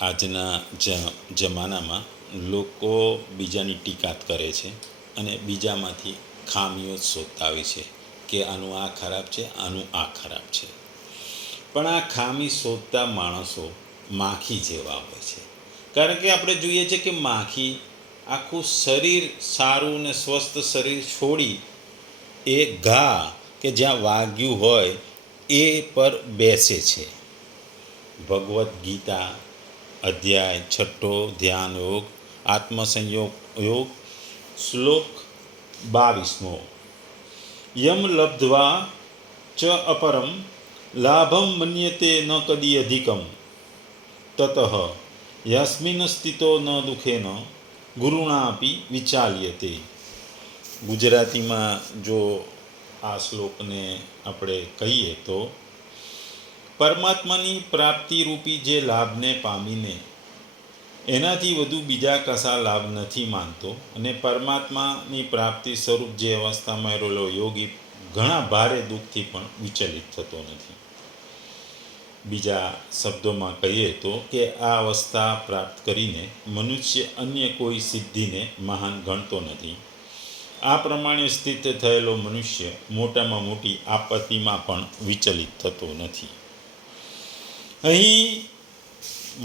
આજના જમાનામાં લોકો બીજાની ટીકા કરે છે અને બીજામાંથી ખામીઓ જ શોધતા હોય છે કે આનું આ ખરાબ છે, આનું આ ખરાબ છે. પણ આ ખામી શોધતા માણસો માખી જેવા હોય છે. કારણ કે આપણે જોઈએ છીએ કે માખી આખું શરીર સારું ને સ્વસ્થ શરીર છોડી એ ઘા કે જ્યાં વાગ્યું હોય એ પર બેસે છે. ભગવદ્ ગીતા અધ્યાય 6 ધ્યાન યોગ આત્મસંયોગ યોગ શ્લોક 22. યમ લબ્ધ્વા ચ અપરમ લાભમ મન્યતે ન કદી અધિકમ તતઃ યસ્મિન સ્થિતો ન દુઃખેન ગુરુણાપી વિચાલ્યતે. ગુજરાતીમાં જો આ શ્લોકને આપણે કહીએ તો પરમાત્માની પ્રાપ્તિરૂપી જે લાભને પામીને એનાથી વધુ બીજા કશા લાભ નથી માનતો અને પરમાત્માની પ્રાપ્તિ સ્વરૂપ જે અવસ્થામાં રહેલો યોગી ઘણા ભારે દુઃખથી પણ વિચલિત થતો નથી. બીજા શબ્દોમાં કહીએ તો કે આ અવસ્થા પ્રાપ્ત કરીને મનુષ્ય અન્ય કોઈ સિદ્ધિને મહાન ગણતો નથી. આ પ્રમાણે સ્થિત થયેલો મનુષ્ય મોટામાં મોટી આપત્તિમાં પણ વિચલિત થતો નથી. અહીં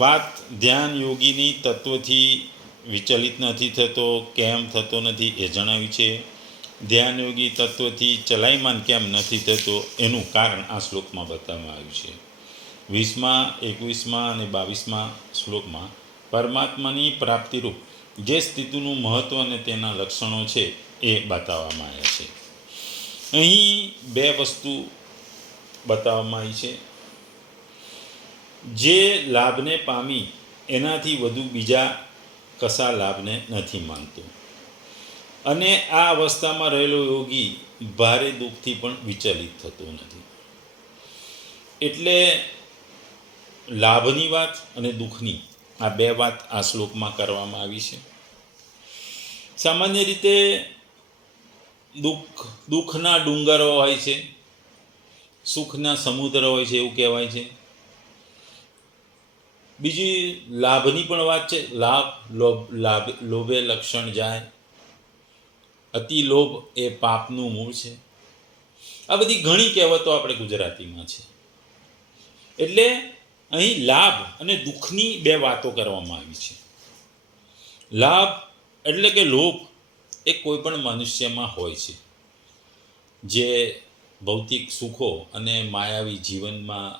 વાત ધ્યાન યોગીની તત્વથી વિચલિત નથી થતો, કેમ થતો નથી એ જણાવ્યું છે. ધ્યાન યોગી તત્વથી ચલાયમાન કેમ નથી થતો એનું કારણ આ શ્લોકમાં બતાવવામાં આવ્યું છે. 20, 21 અને 22 શ્લોકમાં પરમાત્માની પ્રાપ્તિરૂપ જે સ્થિતિનું મહત્ત્વ અને તેના લક્ષણો છે એ બતાવવામાં આવ્યા છે. અહીં બે વસ્તુ બતાવવામાં આવી છે. જે લાભને પામી એનાથી વધુ બીજા કશા લાભને નથી માનતો અને આ અવસ્થામાં રહેલો યોગી ભારે દુઃખથી પણ વિચલિત થતો નથી. એટલે લાભની વાત અને દુઃખની આ બે વાત આ શ્લોકમાં કરવામાં આવી છે. સામાન્ય રીતે દુઃખના ડુંગરો હોય છે, સુખના સમુદ્ર હોય છે એવું કહેવાય છે. બીજી લાભની પણ વાત છે. લોભે લક્ષણ જાય, અતિ લોભ એ પાપનું મૂળ છે. આ બધી ઘણી કહેવતો આપણે ગુજરાતીમાં છે. એટલે અહીં લાભ અને દુઃખની બે વાતો કરવામાં આવી છે. લાભ એટલે કે લોભ એ કોઈ પણ મનુષ્યમાં હોય છે. જે ભૌતિક સુખો અને માયાવી જીવનમાં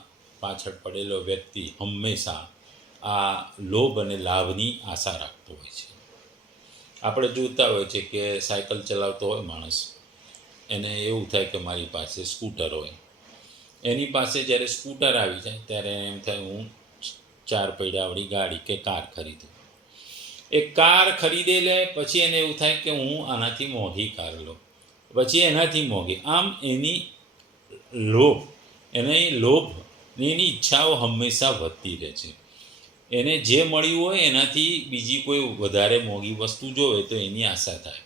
પાછળ પડેલો વ્યક્તિ હંમેશા આ લોભ અને લાભની આશા રાખતો હોય છે. આપણે જોતા હોય છે કે સાયકલ ચલાવતો હોય માણસ, એને એવું થાય કે મારી પાસે સ્કૂટર હોય. એની પાસે જ્યારે સ્કૂટર આવી જાય ત્યારે એમ થાય હું 4 પૈડાવાળી ગાડી કે કાર ખરીદું. એ કાર ખરીદે લે પછી એને એવું થાય કે હું આનાથી મોંઘી કાર લઉં, પછી એનાથી મોંઘી. આમ એની એની ઈચ્છાઓ હંમેશા વધતી રહે છે. એને જે મળ્યું હોય એનાથી બીજી કોઈ વધારે મોંઘી વસ્તુ જોવે તો એની આશા થાય.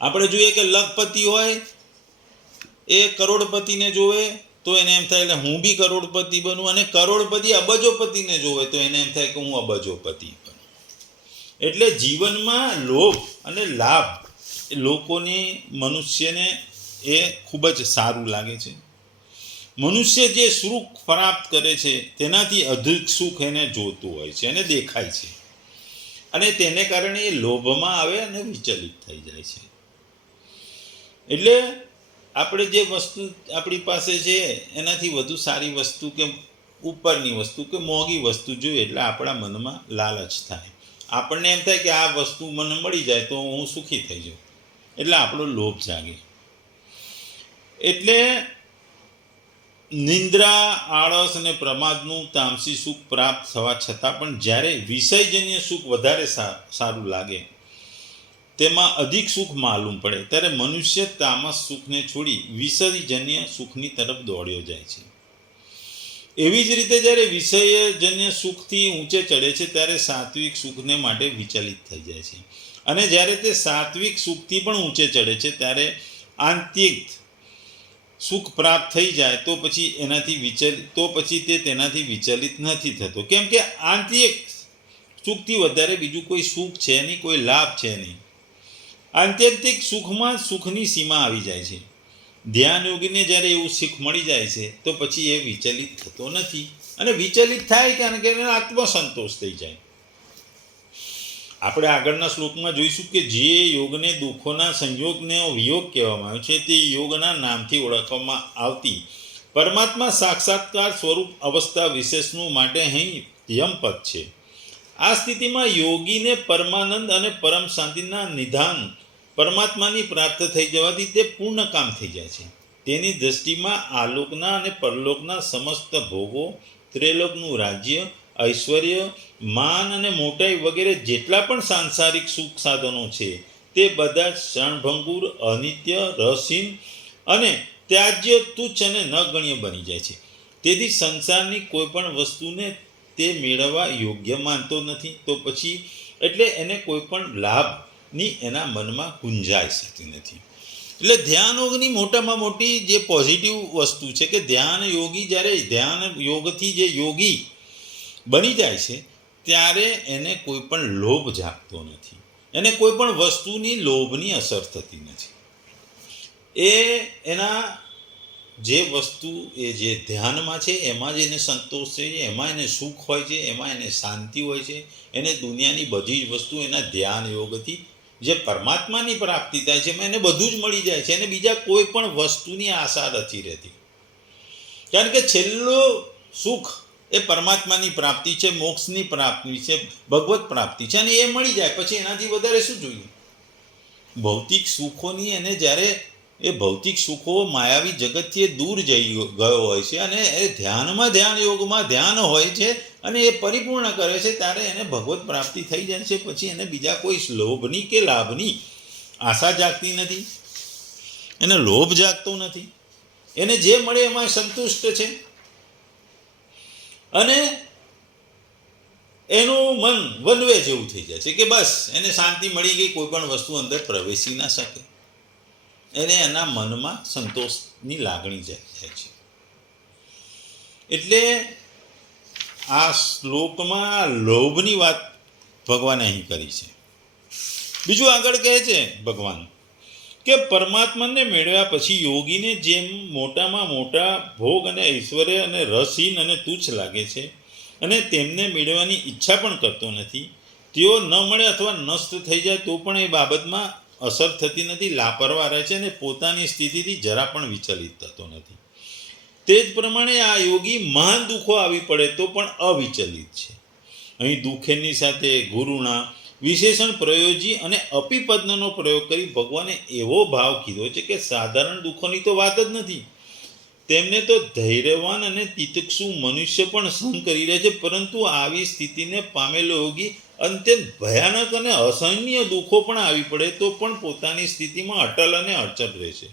આપણે જોઈએ કે લખપતિ હોય એ કરોડપતિને જોવે તો એને એમ થાય એટલે હું બી કરોડપતિ બનું, અને કરોડપતિ અબજોપતિને જોવે તો એને એમ થાય કે હું અબજોપતિ બનું. એટલે જીવનમાં લોભ અને લાભ મનુષ્યને એ ખૂબ જ સારું લાગે છે. મનુષ્ય જે સુખ પ્રાપ્ત કરે છે તેનાથી અધિક સુખ એને જોતું હોય છે અને દેખાય છે, અને તેને કારણે એ લોભમાં આવે અને વિચલિત થઈ જાય છે. એટલે આપણે જે વસ્તુ આપણી પાસે છે એનાથી વધુ સારી વસ્તુ કે ઉપરની વસ્તુ કે મોંઘી વસ્તુ જોઈએ એટલે આપણા મનમાં લાલચ થાય. આપણને એમ થાય કે આ વસ્તુ મને મળી જાય તો હું સુખી થઈ જાઉં, એટલે આપણો લોભ જાગે. એટલે નિંદ્રા, આળસ અને પ્રમાદનું તામસી સુખ પ્રાપ્ત થવા છતાં પણ જ્યારે વિષયજન્ય સુખ વધારે સારું લાગે, તેમાં અધિક સુખ માલુમ પડે ત્યારે મનુષ્ય તામસ સુખને છોડી વિષયજન્ય સુખની તરફ દોડ્યો જાય છે. એવી જ રીતે જ્યારે વિષયજન્ય સુખથી ઊંચે ચડે છે ત્યારે સાત્વિક સુખને માટે વિચલિત થઈ જાય છે, અને જ્યારે તે સાત્વિક સુખથી પણ ઊંચે ચડે છે ત્યારે આંતરિક સુખ પ્રાપ્ત થઈ જાય તો પછી તે તેનાથી વિચલિત નથી થતો, કેમ કે આંતરિક સુખથી વધારે બીજું કોઈ સુખ છે નહીં, કોઈ લાભ છે નહીં. આત્યંતિક સુખમાં સુખની સીમા આવી જાય છે. ધ્યાન યોગીને જ્યારે એવું સુખ મળી જાય છે તો પછી એ વિચલિત થતો નથી, અને વિચલિત થાય કારણ કે એને આત્મસંતોષ થઈ જાય. આપણે આગળના શ્લોકમાં જોઈશું કે જે યોગને દુઃખોના સંયોગનો વિયોગ કહેવામાં આવ્યો છે તે યોગના નામથી ઓળખવામાં આવતી પરમાત્મા સાક્ષાત્કાર સ્વરૂપ અવસ્થા વિશેષનું માટે અહીં યમપદ છે. આ સ્થિતિમાં યોગીને પરમાનંદ અને પરમ શાંતિના નિધાન પરમાત્માની પ્રાપ્ત થઈ જવાથી તે પૂર્ણ કામ થઈ જાય છે. તેની દૃષ્ટિમાં આલોકના અને પરલોકના સમસ્ત ભોગો, ત્રિલોકનું રાજ્ય, ઐશ્વર્ય, માન અને મોટાઈ વગેરે જેટલા પણ સાંસારિક સુખ સાધનો છે તે બધા ક્ષણભંગુર, અનિત્ય, રસહીન અને ત્યાજ્ય, તુચ્છ અને ન ગણ્ય બની જાય છે. તેથી સંસારની કોઈ પણ વસ્તુને તે મેળવવા યોગ્ય માનતો નથી, તો પછી એટલે એને કોઈ પણ લાભની એના મનમાં ગુંજાઈ શકતી નથી. એટલે ધ્યાન યોગની મોટામાં મોટી જે પોઝિટિવ વસ્તુ છે કે ધ્યાન યોગી જ્યારે ધ્યાન યોગથી જે યોગી બની જાય છે ત્યારે એને કોઈ પણ લોભ જાગતો નથી, એને કોઈ પણ વસ્તુની લોભની અસર થતી નથી. એના જે વસ્તુ એ જે ધ્યાનમાં છે એમાં જ એને સંતોષ છે, એમાં એને સુખ હોય છે, એમાં એને શાંતિ હોય છે. એને દુનિયાની બધી જ વસ્તુ એના ધ્યાન યોગથી જે પરમાત્માની પ્રાપ્તિ થાય છે એમાં એને બધું જ મળી જાય છે. એને બીજા કોઈ પણ વસ્તુની આશા નથી રહેતી, કારણ કે છેલ્લું સુખ એ પરમાત્માની પ્રાપ્તિ છે, મોક્ષની પ્રાપ્તિ છે, ભગવત પ્રાપ્તિ છે, અને એ મળી જાય પછી એનાથી વધારે શું જોઈએ. ભૌતિક સુખોની એને જ્યારે એ ભૌતિક સુખો માયાવી જગતથી દૂર જઈ ગયો હોય છે અને એ ધ્યાન યોગમાં ધ્યાન હોય છે અને એ પરિપૂર્ણ કરે છે ત્યારે એને ભગવત પ્રાપ્તિ થઈ જાય છે. પછી એને બીજા કોઈ લોભની કે લાભની આશા જાગતી નથી, એને લોભ જાગતો નથી, એને જે મળે એમાં સંતુષ્ટ છે અને એનું મન વનવે જેવું થઈ જાય છે કે બસ એને શાંતિ મળી ગઈ, કોઈ પણ વસ્તુ અંદર પ્રવેશી ના શકે, એને એના મનમાં સંતોષની લાગણી જાય છે. એટલે આ શ્લોકમાં લોભની વાત ભગવાને અહીં કરી છે. બીજું આગળ કહે છે ભગવાન કે પરમાત્માને મેળવ્યા પછી યોગીને જેમ મોટામાં મોટા ભોગ અને ઐશ્વર્ય અને રસહીન અને તુચ્છ લાગે છે અને તેમને મેળવવાની ઈચ્છા પણ કરતો નથી, તેઓ ન મળે અથવા નષ્ટ થઈ જાય તો પણ એ બાબતમાં અસર થતી નથી, લાપરવાહ રહે છે અને પોતાની સ્થિતિથી જરા પણ વિચલિત થતો નથી. તે જ પ્રમાણે આ યોગી મહાન દુઃખો આવી પડે તો પણ અવિચલિત છે. અહીં દુઃખેની સાથે ગુરુના વિશેષણ પ્રયોજી અને અપિપદ્નનો પ્રયોગ કરી ભગવાને એવો ભાવ કીધો છે કે સાધારણ દુઃખોની તો વાત જ નથી. તેમને તો ધૈર્યવાન અને તિતિક્ષુ મનુષ્ય પણ સહન કરી રહે છે, પરંતુ આવી સ્થિતિને પામેલો યોગી અત્યંત ભયાનક અને અસહનીય દુઃખો પણ આવી પડે તો પણ પોતાની સ્થિતિમાં અટલ અને અચળ રહે છે.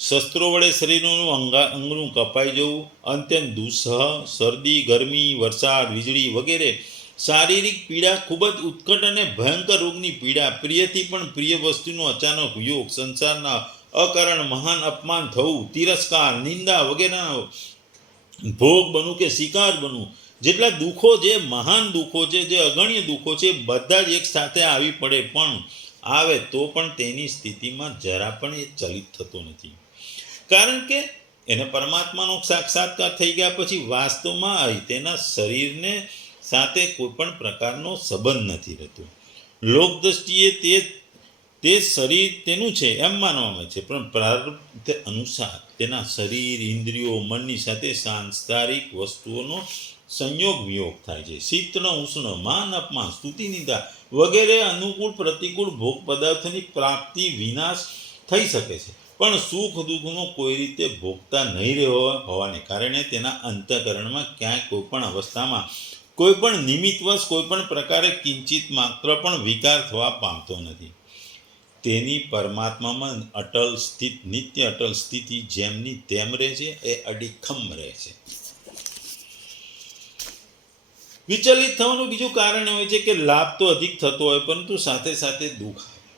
શસ્ત્રો વડે શરીરનું અંગનું કપાઈ જવું, અત્યંત દુસ્સહ, શરદી, ગરમી, વરસાદ, વીજળી વગેરે શારીરિક પીડા, ખૂબ જ ઉત્કટ અને ભયંકર રોગની પીડા, પ્રિયથી પણ પ્રિય વસ્તુનો અચાનક વિયોગ, સંસારના અકારણ મહાન અપમાન થવું, તિરસ્કાર, નિંદા વગેરેના ભોગ બનવું કે શિકાર બનવું, જેટલા દુઃખો જે મહાન દુઃખો છે, જે અગણ્ય દુઃખો છે, બધા જ એક સાથે આવી પડે પણ આવે તો પણ તેની સ્થિતિમાં જરા પણ એ ચલિત થતો નથી, કારણ કે એને પરમાત્માનો સાક્ષાત્કાર થઈ ગયા પછી વાસ્તવમાં તેના શરીરને સાથે કોઈ પણ પ્રકારનો સંબંધ નથી રહેતો. લોક દ્રષ્ટિએ તે શરીર તેનું છે એમ માનવામાં છે, પણ પ્રારબ્ધ અનુસાર તેના શરીર, ઇન્દ્રિયો, મનની સાથે સાંસારિક વસ્તુઓનો સંયોગ વિયોગ થાય છે. શીતળ ઉષ્ણ, માન અપમાન, સ્તુતિ નિંદા વગેરે અનુકૂળ પ્રતિકૂળ ભોગ પદાર્થોની પ્રાપ્તિ વિનાશ થઈ શકે છે, પણ સુખ દુઃખનો કોઈ રીતે ભોગતા નહીં રહ્યો હોવાને કારણે તેના અંતઃકરણમાં ક્યાંય કોઈ પણ અવસ્થામાં કોઈ પણ નિમિત્તવશ કોઈ પણ પ્રકારે કિંચિત માત્ર પણ વિકાર થવા પામતો નથી. તેની પરમાત્મામાં અટલ સ્થિત નિત્ય અટલ સ્થિતિ જેમની તેમ રહે છે, એ અડીખમ રહે છે. વિચલિત થવાનું બીજું કારણ હોય છે કે લાભ તો અધિક થતો હોય પરંતુ સાથે દુઃખ આવે,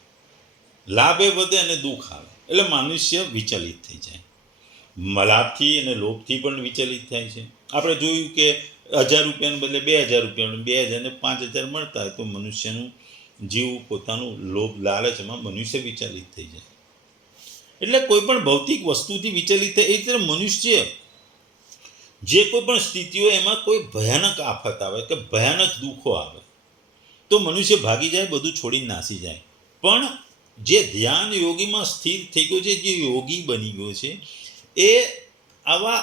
લાભ એ વધે અને દુઃખ આવે એટલે મનુષ્ય વિચલિત થઈ જાય. લાભથી અને લોભથી પણ વિચલિત થાય છે. આપણે જોયું કે 1000 રૂપિયાને બદલે 2000 રૂપિયાનું 2000 ને 5000 મળતા હોય તો મનુષ્યનું જીવ પોતાનું લોભ લાલચમાં મનુષ્ય વિચલિત થઈ જાય. એટલે કોઈ પણ ભૌતિક વસ્તુથી વિચલિત થાય એ રીતે મનુષ્ય જે કોઈ પણ સ્થિતિઓ એમાં કોઈ ભયાનક આફત આવે કે ભયાનક દુઃખો આવે તો મનુષ્ય ભાગી જાય, બધું છોડીને નાસી જાય. પણ જે ધ્યાન યોગીમાં સ્થિર થઈ ગયો છે, જે યોગી બની ગયો છે, એ આવા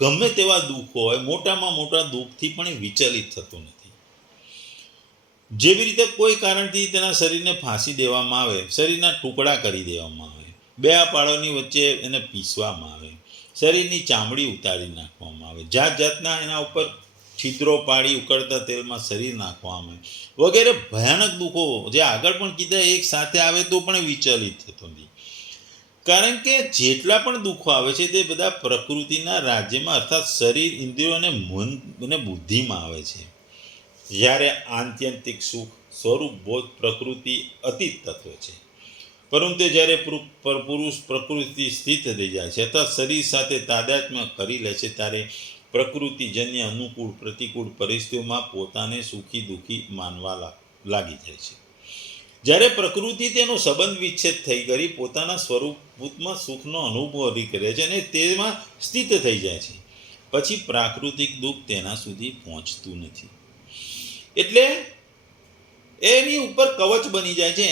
ગમે તેવા દુઃખો હોય, મોટામાં મોટા દુઃખથી પણ એ વિચલિત થતો નથી. જેવી રીતે કોઈ કારણથી તેના શરીરને ફાંસી દેવામાં આવે, શરીરના ટુકડા કરી દેવામાં આવે, બે પાળોની વચ્ચે એને પીસવામાં આવે, શરીરની ચામડી ઉતારી નાખવામાં આવે, જાત જાતના એના ઉપર છિદ્રો પાડી ઉકળતા તેલમાં શરીર નાખવામાં આવે, વગેરે ભયાનક દુઃખો જે આગળ પણ કીધા એક સાથે આવે તો પણ વિચલિત થતો નથી. કારણ કે જેટલા પણ દુઃખો આવે છે તે બધા પ્રકૃતિના રાજ્યમાં અર્થાત શરીર, ઇન્દ્રિયો અને મન અને બુદ્ધિમાં આવે છે. જ્યારે આત્યંતિક સુખ સ્વરૂપ બોધ પ્રકૃતિ અતીત તત્વ છે. પરંતુ જ્યારે પુરુષ પ્રકૃતિ સ્થિત થઈ જાય છે અથવા શરીર સાથે તાદાત્મ્ય કરી લે છે ત્યારે પ્રકૃતિજન્ય અનુકૂળ પ્રતિકૂળ પરિસ્થિતિઓમાં પોતાને સુખી દુઃખી માનવા લાગી જાય છે. જ્યારે પ્રકૃતિ તેનો સંબંધ વિચ્છેદ થઈ કરી પોતાના સ્વરૂપમાં સુખનો અનુભવ કરે છે અને તેમાં સ્થિત થઈ જાય છે, પછી પ્રાકૃતિક દુઃખ તેના સુધી પહોંચતું નથી. એટલે એની ઉપર કવચ બની જાય છે,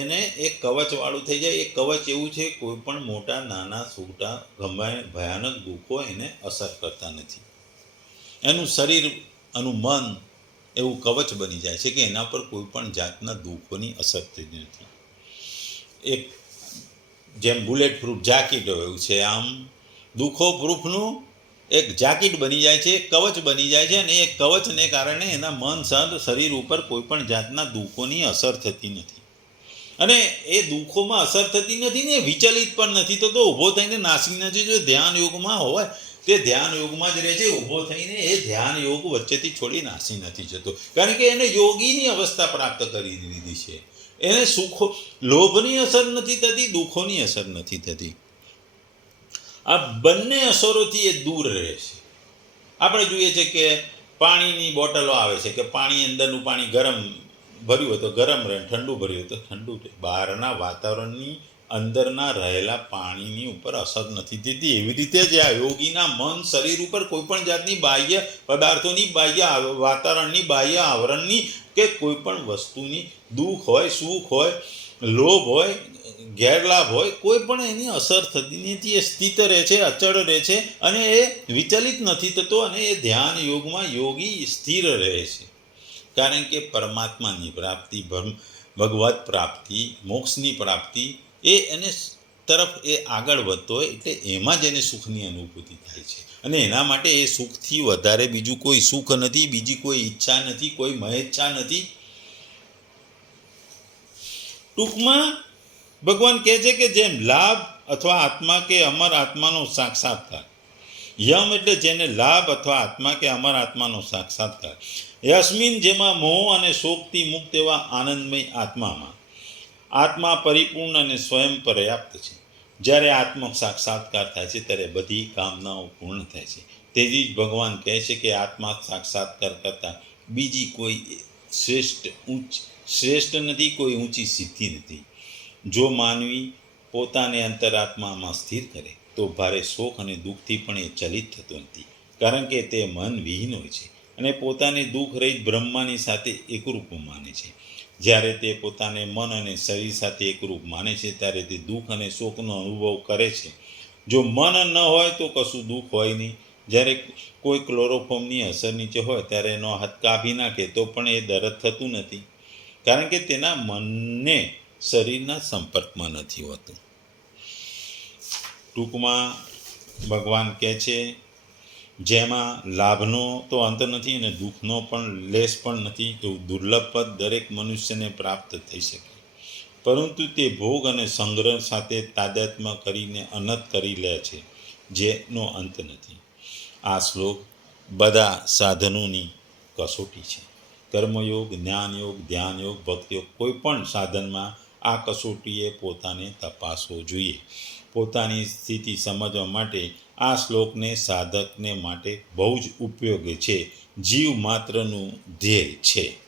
એને એક કવચવાળું થઈ જાય. એ કવચ એવું છે કોઈ પણ મોટા નાના છોટા ભયાનક દુઃખો એને અસર કરતા નથી. એનું શરીર, એનું મન એવું કવચ બની જાય છે કે એના પર કોઈ પણ જાતના દુઃખોની અસર થતી નથી. એક જેમ બુલેટ પ્રૂફ જાકીટ એવું છે, આમ દુઃખો પ્રૂફનું એક જાકીટ બની જાય છે, કવચ બની જાય છે, અને એ કવચને કારણે એના મન શરીર ઉપર કોઈ પણ જાતના દુઃખોની અસર થતી નથી. અને એ દુઃખોમાં અસર થતી નથી ને વિચલિત પણ નથી થતો, ઊભો થઈને નાસી નથી. જો ધ્યાન યોગમાં હોય તે ધ્યાન યોગમાં જ રહે છે, ઊભો થઈને એ ધ્યાન યોગ વચ્ચેથી છોડી નાસી નથી જતો. કારણ કે એને યોગીની અવસ્થા પ્રાપ્ત કરી દીધી છે. એને સુખો લોભની અસર નથી થતી, દુઃખોની અસર નથી થતી. આ બંને અસરોથી એ દૂર રહે છે. આપણે જોઈએ છે કે પાણીની બોટલો આવે છે કે પાણી અંદરનું પાણી ગરમ ભર્યું હોય તો ગરમ રહે, ઠંડુ ભર્યું હોય તો ઠંડુ રહે. બહારના વાતાવરણની અંદરના રહેલા પાણીની ઉપર અસર નથી થતી. એવી રીતે જ આ યોગીના મન શરીર ઉપર કોઈ પણ જાતની બાહ્ય પદાર્થોની, બાહ્ય વાતાવરણની, બાહ્ય આવરણની કે કોઈ પણ વસ્તુની દુઃખ હોય, સુખ હોય, લોભ હોય, ગેરલાભ હોય, કોઈ પણ એની અસર થતી નથી. એ સ્થિત રહે છે, અચળ રહે છે અને એ વિચલિત નથી થતો. અને એ ધ્યાન યોગમાં યોગી સ્થિર રહે છે. કારણ કે પરમાત્માની પ્રાપ્તિ, ભગવત પ્રાપ્તિ, મોક્ષની પ્રાપ્તિ એ એને તરફ એ આગળ વધતો હોય એટલે એમાં જ એને સુખની અનુભૂતિ થાય છે. અને એના માટે એ સુખથી વધારે બીજું કોઈ સુખ નથી, બીજી કોઈ ઈચ્છા નથી, કોઈ મહેચ્છા નથી. ટૂંકમાં ભગવાન કહે છે કે જેમ લાભ અથવા આત્મા કે અમર આત્માનો સાક્ષાત્કાર, યમ એટલે જેને લાભ અથવા આત્મા કે અમર આત્માનો સાક્ષાત્કાર, યસ્મિન જેમાં મોહ અને શોકથી મુક્ત એવા આનંદમય આત્મામાં આત્મા પરિપૂર્ણ અને સ્વયં પર્યાપ્ત છે. જ્યારે આત્મ સાક્ષાત્કાર થાય છે ત્યારે બધી કામનાઓ પૂર્ણ થાય છે. તેથી જ ભગવાન કહે છે કે આત્મા સાક્ષાત્કાર કરતાં બીજી કોઈ શ્રેષ્ઠ નથી, કોઈ ઊંચી સિદ્ધિ નથી. જો માનવી પોતાને અંતરાત્મામાં સ્થિર કરે તો ભારે શોક અને દુઃખથી પણ એ ચલિત થતો નથી. કારણ કે તે મન વિહીન હોય છે અને પોતાને દુઃખ રહિત બ્રહ્માની સાથે એકરૂપ માને છે. જ્યારે તે પોતાને મન અને શરીર સાથે એકરૂપ માને છે ત્યારે તે દુઃખ અને શોકનો અનુભવ કરે છે. જો મન ન હોય તો કશું દુઃખ હોય નહીં. જ્યારે કોઈ ક્લોરોફોર્મની અસર નીચે હોય ત્યારે એનો હાથ કાપી નાખે તો પણ એ દર્દ થતું નથી. કારણ કે તેના મનને શરીરના સંપર્કમાં નથી હોતું. ટૂંકમાં ભગવાન કહે છે જેમાં લાભનો તો અંત નથી અને દુઃખનો પણ લેશ પણ નથી. એવું દુર્લભ પદ દરેક મનુષ્યને પ્રાપ્ત થઈ શકે, પરંતુ તે ભોગ અને સંગ્રહ સાથે તાદાત્મ્ય કરીને અનંત કરી લે છે, જેનો અંત નથી. આ શ્લોક બધા સાધનોની કસોટી છે. કર્મયોગ, જ્ઞાનયોગ, ધ્યાનયોગ, ભક્તિયોગ, કોઈ પણ સાધનમાં આ કસોટીએ પોતાને તપાસવો જોઈએ. પોતાની સ્થિતિ સમજવા માટે આ શ્લોકને સાધકને માટે બહુ જ ઉપયોગી છે. જીવ માત્રનું ધ્યેય છે.